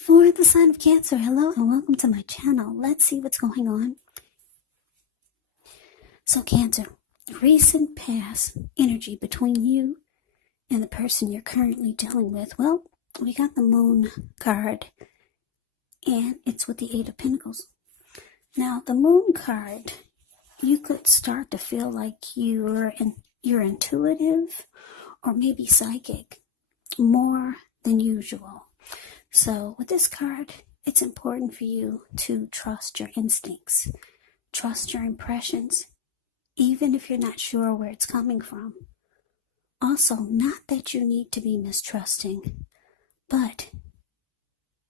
For the sign of Cancer, hello and welcome to my channel. Let's see what's going on. So Cancer, recent past energy between you and the person you're currently dealing with. Well, we got the Moon card and it's with the Eight of Pentacles. Now, the Moon card, you could start to feel like you're intuitive or maybe psychic more than usual. So with this card, it's important for you to trust your instincts, trust your impressions, even if you're not sure where it's coming from. Also, not that you need to be mistrusting, but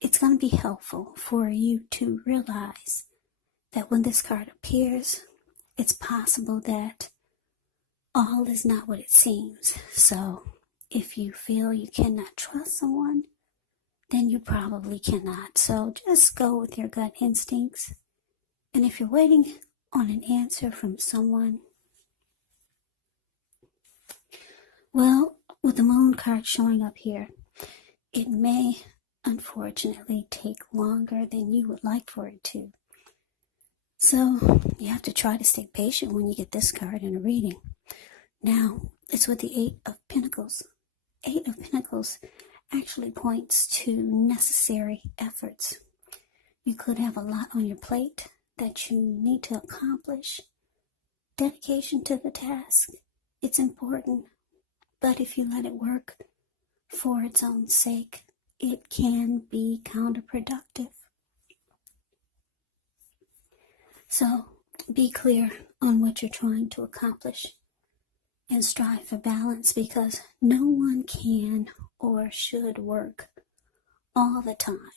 it's going to be helpful for you to realize that when this card appears, it's possible that all is not what it seems. So if you feel you cannot trust someone, then you probably cannot. So just go with your gut instincts. And if you're waiting on an answer from someone, well, with the Moon card showing up here, it may unfortunately take longer than you would like for it to. So you have to try to stay patient when you get this card in a reading. Now, it's with the Eight of Pentacles. Eight of Pentacles actually points to necessary efforts. You could have a lot on your plate that you need to accomplish. Dedication to the task, it's important, but if you let it work for its own sake, it can be counterproductive. So be clear on what you're trying to accomplish and strive for balance, because no one can or should work all the time.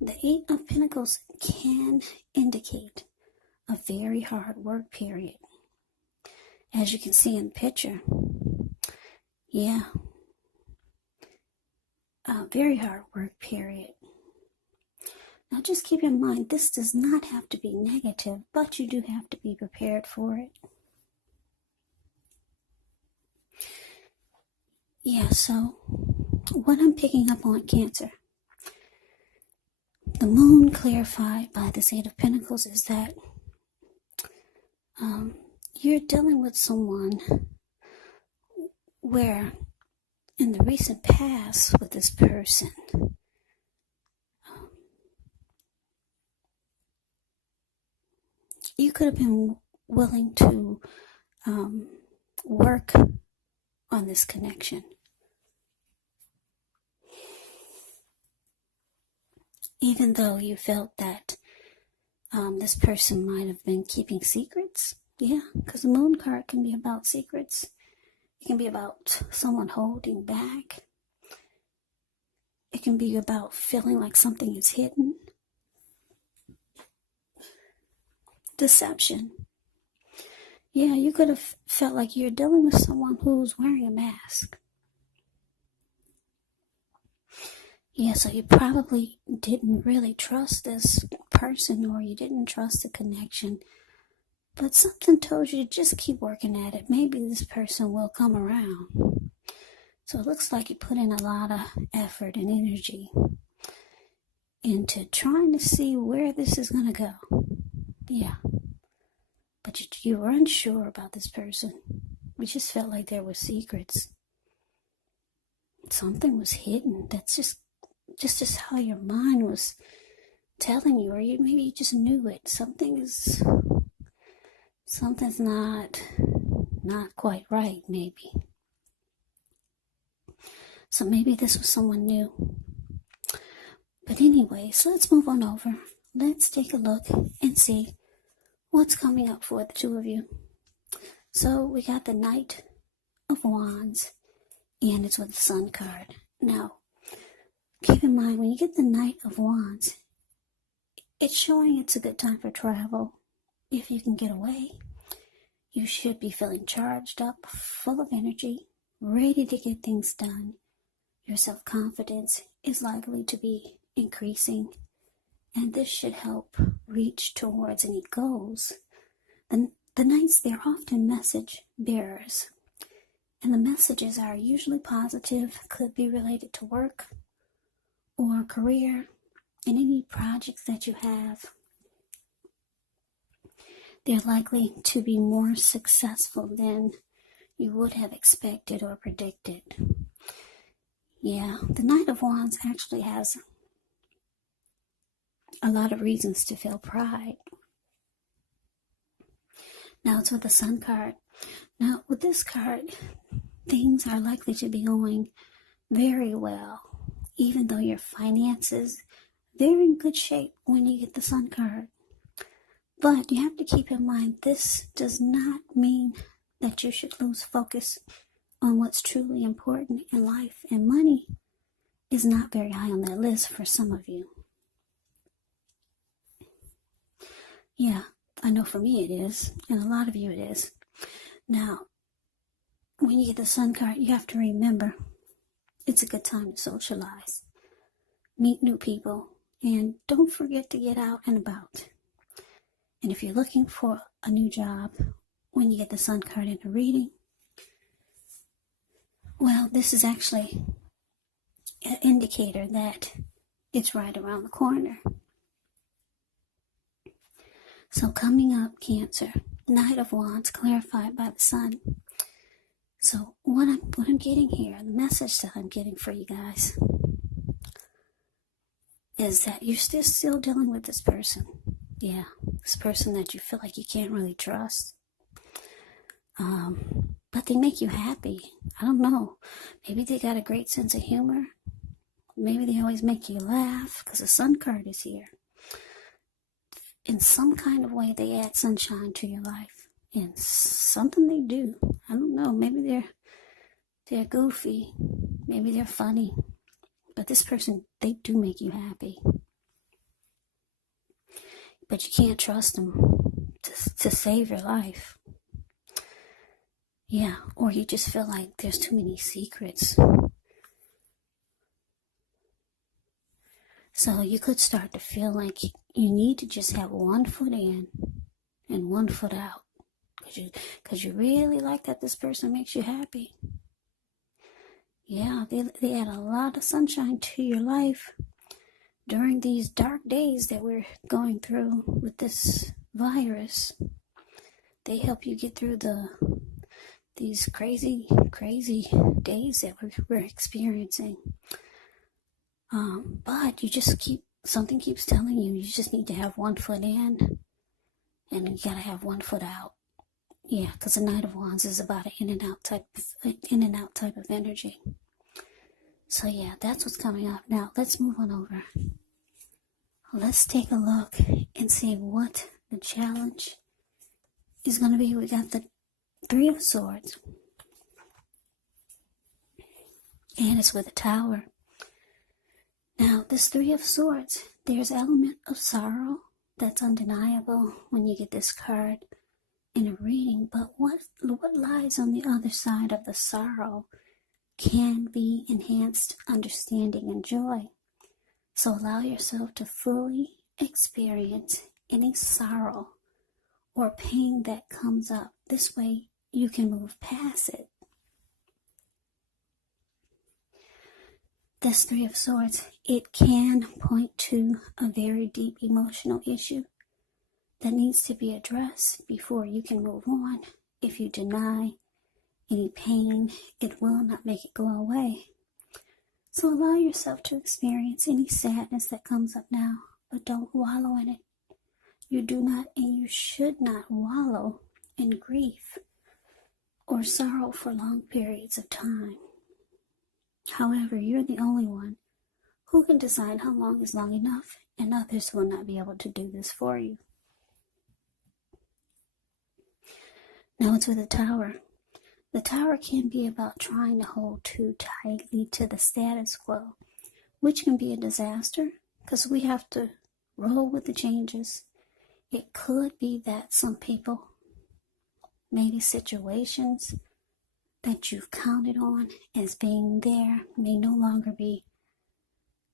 The Eight of Pentacles can indicate a very hard work period. As you can see in the picture, yeah, a very hard work period. Now just keep in mind, this does not have to be negative, but you do have to be prepared for it. Yeah, so what I'm picking up on, Cancer, the Moon clarified by this Eight of Pentacles is that you're dealing with someone where in the recent past with this person, you could have been willing to work on this connection. Even though you felt that this person might have been keeping secrets. Yeah, because the Moon card can be about secrets. It can be about someone holding back. It can be about feeling like something is hidden. Deception. Yeah, you could have felt like you're dealing with someone who's wearing a mask. Yeah, so you probably didn't really trust this person, or you didn't trust the connection. But something told you to just keep working at it. Maybe this person will come around. So it looks like you put in a lot of effort and energy into trying to see where this is going to go. Yeah. But you were unsure about this person. You just felt like there were secrets. Something was hidden. That's just how your mind was telling you, or maybe you just knew it. Something's not quite right, maybe. So maybe this was someone new. But anyways, let's move on over. Let's take a look and see what's coming up for the two of you. So we got the Knight of Wands, and it's with the Sun card. Now, keep in mind, when you get the Knight of Wands, it's showing it's a good time for travel. If you can get away, you should be feeling charged up, full of energy, ready to get things done. Your self-confidence is likely to be increasing, and this should help reach towards any goals. The Knights, they're often message bearers, and the messages are usually positive, could be related to work or career, And any projects that you have, they're likely to be more successful than you would have expected or predicted. Yeah, the Knight of Wands actually has a lot of reasons to feel pride. Now it's with the Sun card. Now with this card, things are likely to be going very well, even though your finances, they're in good shape when you get the Sun card. But you have to keep in mind, this does not mean that you should lose focus on what's truly important in life. And money is not very high on that list for some of you. Yeah, I know for me it is, and a lot of you it is. Now, when you get the Sun card, you have to remember it's a good time to socialize, meet new people, and don't forget to get out and about. And if you're looking for a new job, when you get the Sun card in a reading, well, this is actually an indicator that it's right around the corner. So coming up, Cancer, Knight of Wands clarified by the Sun. So what I'm getting here, the message that I'm getting for you guys, is that you're still dealing with this person. Yeah, this person that you feel like you can't really trust. But they make you happy. I don't know. Maybe they got a great sense of humor. Maybe they always make you laugh because the Sun card is here. In some kind of way, they add sunshine to your life. And something they do. I don't know. Maybe they're goofy. Maybe they're funny. But this person, they do make you happy. But you can't trust them to save your life. Yeah, or you just feel like there's too many secrets. So you could start to feel like you need to just have one foot in and one foot out. Because you really like that this person makes you happy. Yeah, they add a lot of sunshine to your life during these dark days that we're going through with this virus. They help you get through these crazy days that we're experiencing. But you just something keeps telling you just need to have one foot in and you gotta have one foot out. Yeah, because the Knight of Wands is about an in and out type of energy. So yeah, that's what's coming up. Now let's move on over. Let's take a look and see what the challenge is going to be. We got the Three of Swords, and it's with a Tower. Now this Three of Swords, there's an element of sorrow that's undeniable when you get this card in a reading, but what lies on the other side of the sorrow can be enhanced understanding and joy. So allow yourself to fully experience any sorrow or pain that comes up. This way you can move past it. This Three of Swords, it can point to a very deep emotional issue that needs to be addressed before you can move on. If you deny any pain, it will not make it go away. So allow yourself to experience any sadness that comes up now, but don't wallow in it. You do not and you should not wallow in grief or sorrow for long periods of time. However, you're the only one who can decide how long is long enough, and others will not be able to do this for you. Now it's with the Tower. The Tower can be about trying to hold too tightly to the status quo, which can be a disaster because we have to roll with the changes. It could be that some people, maybe situations that you've counted on as being there, may no longer be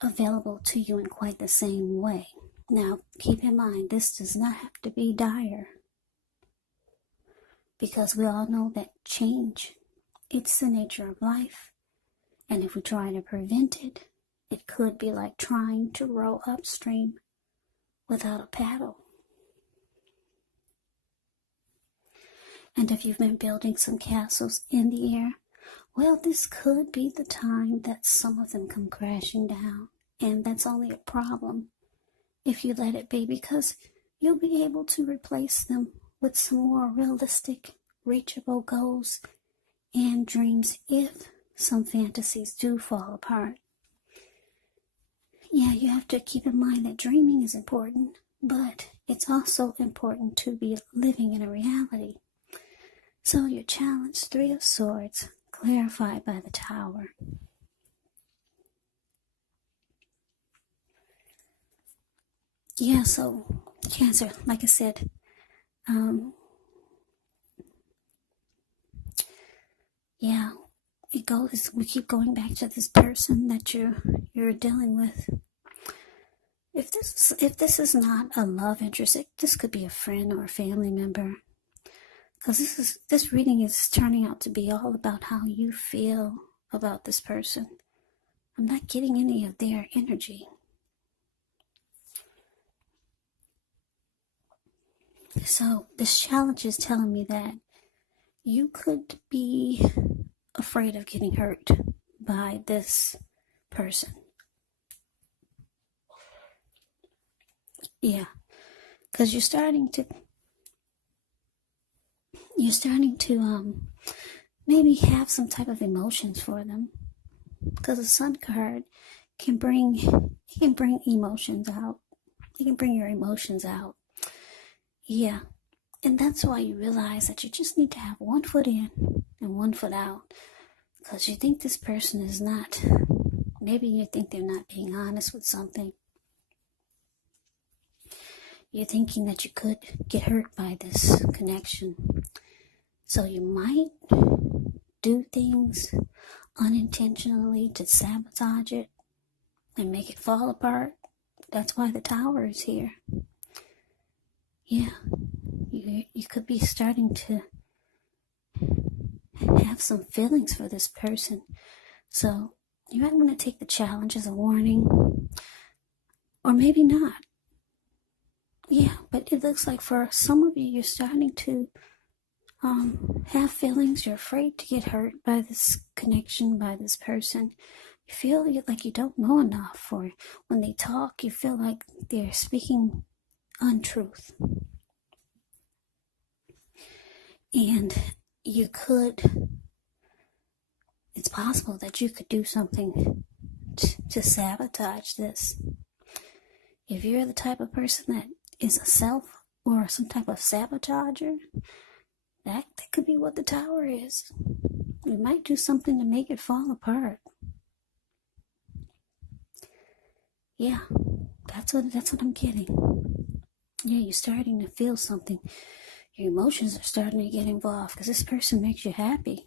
available to you in quite the same way. Now, keep in mind, this does not have to be dire, because we all know that change, it's the nature of life, and if we try to prevent it, it could be like trying to row upstream without a paddle. And if you've been building some castles in the air, well, this could be the time that some of them come crashing down. And that's only a problem if you let it be, because you'll be able to replace them with some more realistic, reachable goals and dreams if some fantasies do fall apart. Yeah, you have to keep in mind that dreaming is important, but it's also important to be living in a reality. So your challenge, 3 of Swords, clarified by the Tower. Yeah, so Cancer, like I said, yeah, it goes. We keep going back to this person that you're dealing with. If this is not a love interest, this could be a friend or a family member. Because this reading is turning out to be all about how you feel about this person. I'm not getting any of their energy. So this challenge is telling me that you could be afraid of getting hurt by this person. Yeah, because you're starting to maybe have some type of emotions for them, because the Sun card can bring emotions out. It can bring your emotions out. Yeah, and that's why you realize that you just need to have one foot in and one foot out, because you think this person is not, maybe you think they're not being honest with something. You're thinking that you could get hurt by this connection. So you might do things unintentionally to sabotage it and make it fall apart. That's why the Tower is here. Yeah, you could be starting to have some feelings for this person. So you might want to take the challenge as a warning, or maybe not. Yeah, but it looks like for some of you, you're starting to have feelings. You're afraid to get hurt by this connection, by this person. You feel like you don't know enough, or when they talk, you feel like they're speaking untruth. And it's possible that you could do something to sabotage this. If you're the type of person that is a self or some type of sabotager, that could be what the Tower is. You might do something to make it fall apart. Yeah, that's what I'm getting. Yeah, you're starting to feel something. Your emotions are starting to get involved because this person makes you happy.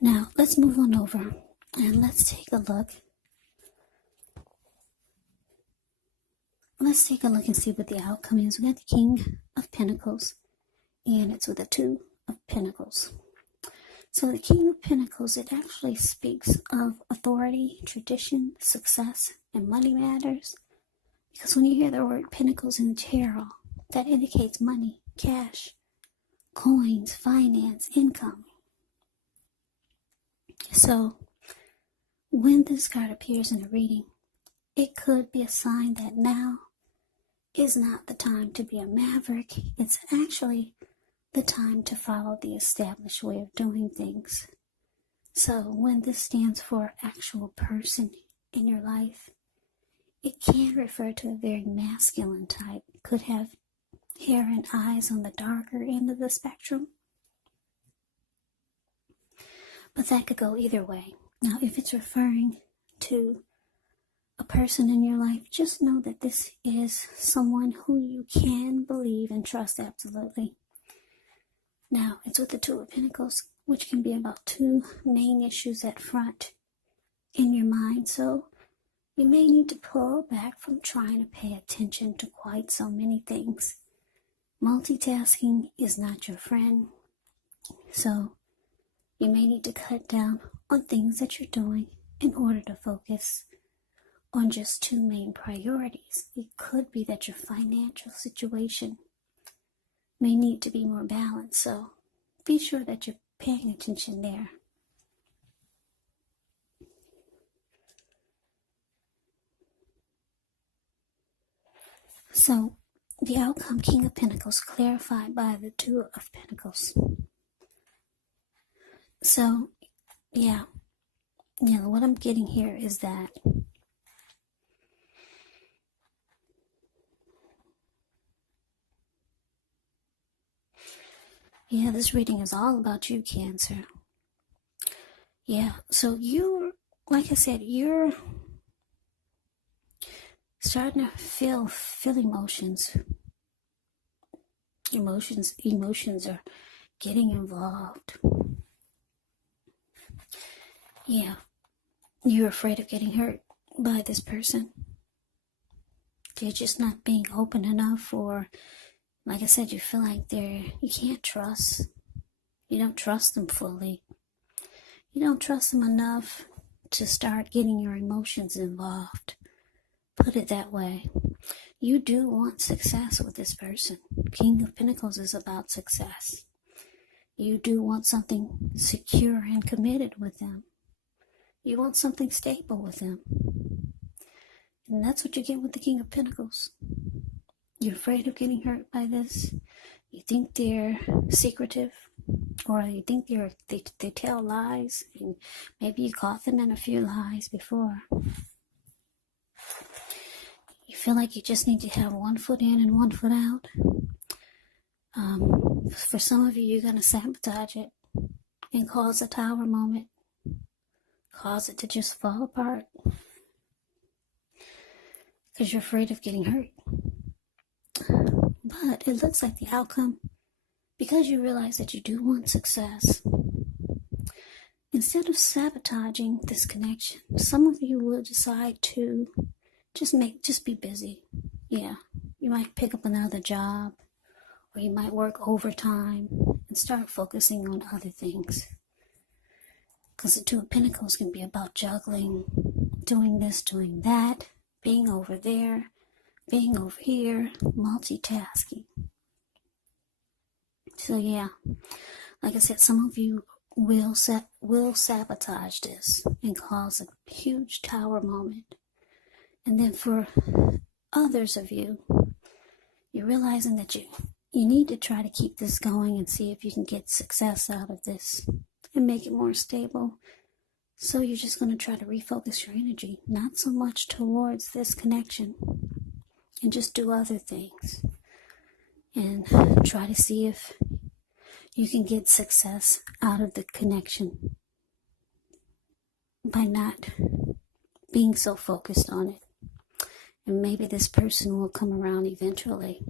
Now, let's move on over and let's take a look. Let's take a look and see what the outcome is. We got the King of Pentacles, and it's with the 2 of Pentacles. So the King of Pentacles, it actually speaks of authority, tradition, success, and money matters. Because when you hear the word Pentacles in the tarot, that indicates money, cash, coins, finance, income. So when this card appears in a reading, it could be a sign that now is not the time to be a maverick. It's actually the time to follow the established way of doing things. So when this stands for actual person in your life, it can refer to a very masculine type. Could have hair and eyes on the darker end of the spectrum. But that could go either way. Now, if it's referring to a person in your life, just know that this is someone who you can believe and trust absolutely. Now, it's with the 2 of Pentacles, which can be about 2 main issues at front in your mind. So you may need to pull back from trying to pay attention to quite so many things. Multitasking is not your friend. So you may need to cut down on things that you're doing in order to focus on just two main priorities. It could be that your financial situation may need to be more balanced, so be sure that you're paying attention there. So, the outcome, King of Pentacles, clarified by the Two of Pentacles. So, yeah, what I'm getting here is that this reading is all about you, Cancer. Yeah, so you're, like I said, you're starting to feel emotions. Emotions are getting involved. Yeah, you're afraid of getting hurt by this person. They're just not being open enough, or like I said, you feel like you can't trust. You don't trust them fully. You don't trust them enough to start getting your emotions involved. Put it that way. You do want success with this person. King of Pentacles is about success. You do want something secure and committed with them. You want something stable with them. And that's what you get with the King of Pentacles. You're afraid of getting hurt by this. You think they're secretive, or you think they tell lies, and maybe you caught them in a few lies before. You feel like you just need to have one foot in and one foot out. For some of you, you're going to sabotage it and cause a tower moment. Cause it to just fall apart. Because you're afraid of getting hurt. But it looks like the outcome, because you realize that you do want success, instead of sabotaging this connection, some of you will decide to just be busy. Yeah, you might pick up another job, or you might work overtime and start focusing on other things. Because the Two of Pentacles can be about juggling, doing this, doing that, being over there, being over here, multitasking. So yeah, like I said, some of you will sabotage this and cause a huge tower moment. And then for others of you, you're realizing that you need to try to keep this going and see if you can get success out of this and make it more stable. So you're just going to try to refocus your energy, not so much towards this connection, and just do other things and try to see if you can get success out of the connection by not being so focused on it. And maybe this person will come around eventually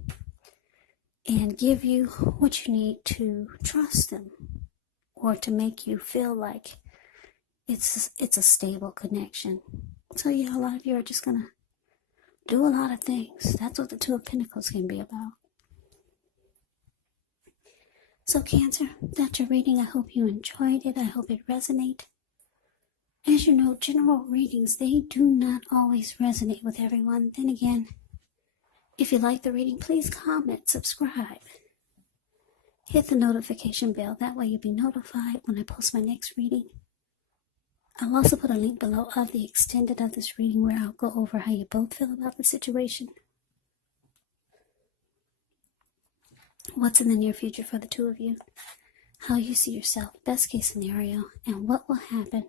and give you what you need to trust them, or to make you feel like it's a stable connection. So yeah, a lot of you are just going to do a lot of things. That's what the Two of Pentacles can be about. So Cancer, that's your reading. I hope you enjoyed it. I hope it resonated. As you know, general readings, they do not always resonate with everyone. Then again, if you like the reading, please comment, subscribe. Hit the notification bell. That way you'll be notified when I post my next reading. I'll also put a link below of the extended of this reading where I'll go over how you both feel about the situation. What's in the near future for the two of you. How you see yourself, best case scenario, and what will happen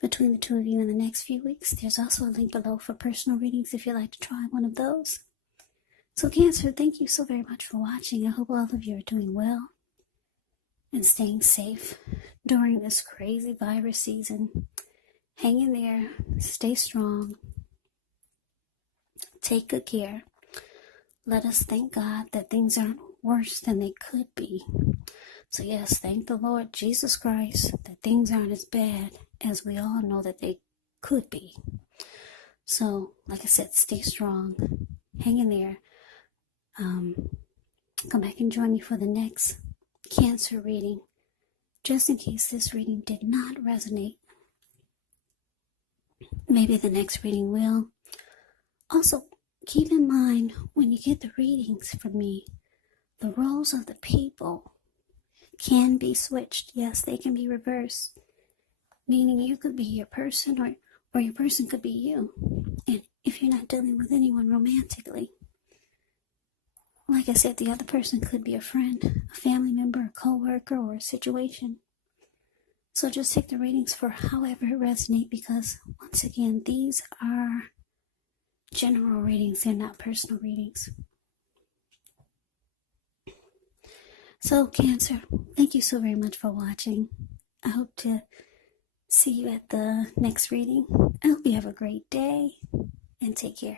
between the two of you in the next few weeks. There's also a link below for personal readings if you'd like to try one of those. So Cancer, thank you so very much for watching. I hope all of you are doing well and staying safe during this crazy virus season. Hang in there, stay strong, take good care. Let us thank God that things aren't worse than they could be. So yes, thank the Lord Jesus Christ that things aren't as bad as we all know that they could be. So, like I said, stay strong, hang in there. Come back and join me for the next Cancer reading. Just in case this reading did not resonate Maybe the next reading will. Also, keep in mind when you get the readings from me, the roles of the people can be switched. Yes, they can be reversed, meaning you could be your person or your person could be you. And if you're not dealing with anyone romantically, like I said, the other person could be a friend, a family member, a co-worker, or a situation. So just take the readings for however it resonates, because once again, these are general readings. They're not personal readings. So Cancer, thank you so very much for watching. I hope to see you at the next reading. I hope you have a great day and take care.